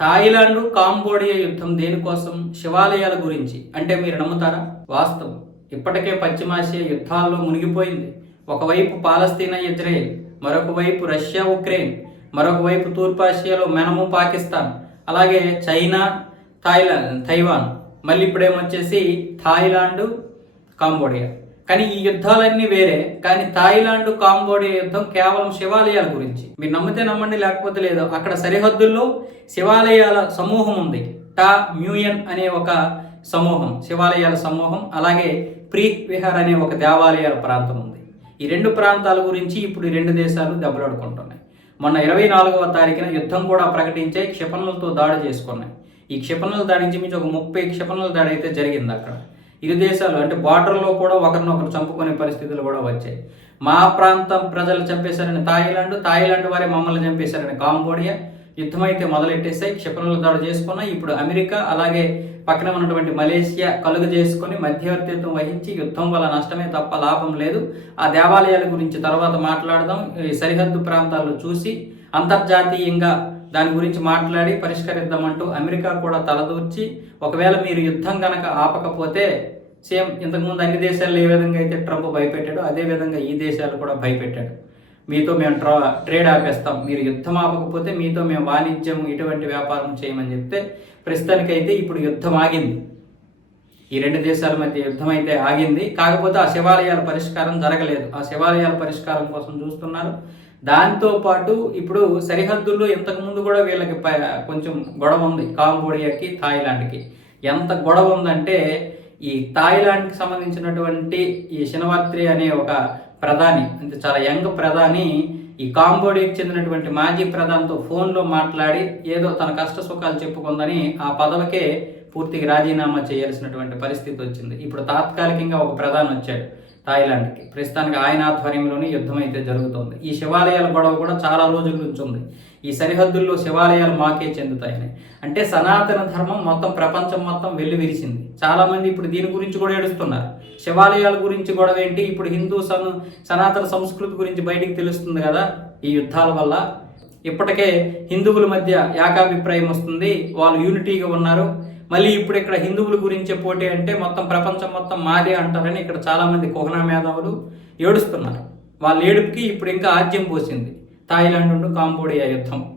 Thailand Cambodia యుద్ధం దేనికోసం? శివాలయాల గురించి. అంటే మీరు నమ్ముతారా? వాస్తవం. ఇప్పటికే పశ్చిమాసియా యుద్ధాల్లో మునిగిపోయింది. ఒకవైపు పాలస్తీనా ఇజ్రాయెల్ మరొక వైపు రష్యా ఉక్రెయిన్ మరొక వైపు తూర్పాసియాలో మెనము పాకిస్తాన్ అలాగే చైనా థాయిలాండ్ తైవాన్. మళ్ళీ ఇప్పుడేమొచ్చేసి థాయిలాండ్ కాంబోడియా. కానీ ఈ యుద్ధాలన్నీ వేరే. కానీ థాయిలాండ్ కాంబోడియా యుద్ధం కేవలం శివాలయాల గురించి. మీరు నమ్మితే నమ్మండి లేకపోతే లేదు. అక్కడ సరిహద్దుల్లో శివాలయాల సమూహం ఉంది. టా మ్యూయన్ అనే ఒక సమూహం శివాలయాల సమూహం అలాగే ప్రీ విహార్ అనే ఒక దేవాలయాల ప్రాంతం ఉంది. ఈ రెండు ప్రాంతాల గురించి ఇప్పుడు ఈ రెండు దేశాలు దెబ్బలాడుకుంటున్నాయి. మొన్న ఇరవై నాలుగవ తారీఖున యుద్ధం కూడా ప్రకటించే క్షిపణులతో దాడి చేసుకున్నాయి. ఈ క్షిపణుల దాడి నుంచి మించి ఒక ముప్పై క్షిపణుల దాడి అయితే జరిగింది అక్కడ. ఇరు దేశాలు అంటే బార్డర్లో కూడా ఒకరినొకరు చంపుకునే పరిస్థితులు కూడా వచ్చాయి. మా ప్రాంతం ప్రజలు చంపేశారని థాయిలాండ్ థాయిలాండ్ వారే మమ్మల్ని చంపేశారని కాంబోడియా యుద్ధం అయితే క్షిపణులు క్షిపణుల దాడి చేసుకున్నాయి. ఇప్పుడు అమెరికా అలాగే పక్కన ఉన్నటువంటి మలేషియా కలుగు చేసుకొని మధ్యవర్తిత్వం వహించి యుద్ధం వల్ల నష్టమే తప్ప లాభం లేదు. ఆ దేవాలయాల గురించి తర్వాత మాట్లాడదాం. సరిహద్దు ప్రాంతాల్లో చూసి అంతర్జాతీయంగా దాని గురించి మాట్లాడి పరిష్కరిద్దామంటూ అమెరికా కూడా తలదూర్చి ఒకవేళ మీరు యుద్ధం గనక ఆపకపోతే సేమ్ ఇంతకుముందు అన్ని దేశాల్లో ఏ విధంగా అయితే ట్రంప్ భయపెట్టాడో అదే విధంగా ఈ దేశాలు కూడా భయపెట్టాడు. మీతో మేము ట్రా ట్రేడ్ ఆపేస్తాం. మీరు యుద్ధం ఆపకపోతే మీతో మేము వాణిజ్యం ఇటువంటి వ్యాపారం చేయమని చెప్తే ప్రస్తుతానికైతే ఇప్పుడు యుద్ధం ఆగింది. ఈ రెండు దేశాల మధ్య యుద్ధం అయితే ఆగింది. కాకపోతే ఆ శివాలయాల పరిష్కారం జరగలేదు. ఆ శివాలయాల పరిష్కారం కోసం చూస్తున్నారు. దాంతో పాటు ఇప్పుడు సరిహద్దుల్లో ఇంతకుముందు కూడా వీళ్ళకి కొంచెం గొడవ ఉంది. కాంబోడియాకి థాయిలాండ్కి. ఎంత గొడవ ఉందంటే ఈ థాయిలాండ్కి సంబంధించినటువంటి ఈ శనివాత్రి అనే ఒక ప్రధాని అంటే చాలా యంగ్ ప్రధాని ఈ కాంబోడియాకి చెందినటువంటి మాజీ ప్రధానితో ఫోన్లో మాట్లాడి ఏదో తన కష్ట సుఖాలు చెప్పుకుందని ఆ పదవికే పూర్తిగా రాజీనామా చేయాల్సినటువంటి పరిస్థితి వచ్చింది. ఇప్పుడు తాత్కాలికంగా ఒక ప్రధాని వచ్చాడు. థాయిలాండ్కి. ప్రస్తుతానికి ఆయన ఆధ్వర్యంలోనే యుద్ధం అయితే జరుగుతోంది. ఈ శివాలయాల గొడవ కూడా చాలా రోజుల నుంచి ఉంది. ఈ సరిహద్దుల్లో శివాలయాలు మాకే చెందుతాయని. అంటే సనాతన ధర్మం మొత్తం ప్రపంచం మొత్తం వెళ్ళి విరిసింది చాలామంది ఇప్పుడు దీని గురించి కూడా ఏడుస్తున్నారు. శివాలయాల గురించి గొడవ ఏంటి? ఇప్పుడు హిందూ సన సనాతన సంస్కృతి గురించి బయటికి తెలుస్తుంది కదా ఈ యుద్ధాల వల్ల. ఇప్పటికే హిందువుల మధ్య ఏకాభిప్రాయం వస్తుంది. వాళ్ళు యూనిటీగా ఉన్నారు. మళ్ళీ ఇప్పుడు ఇక్కడ హిందువుల గురించే పోటీ అంటే మొత్తం ప్రపంచం మొత్తం మాదే అంటారని ఇక్కడ చాలామంది కుహనా మేధావులు ఏడుస్తున్నారు. వాళ్ళ ఏడుపుకి ఇప్పుడు ఇంకా ఆద్యం పోసింది. థాయిలాండ్ కాంబోడియా యుద్ధం.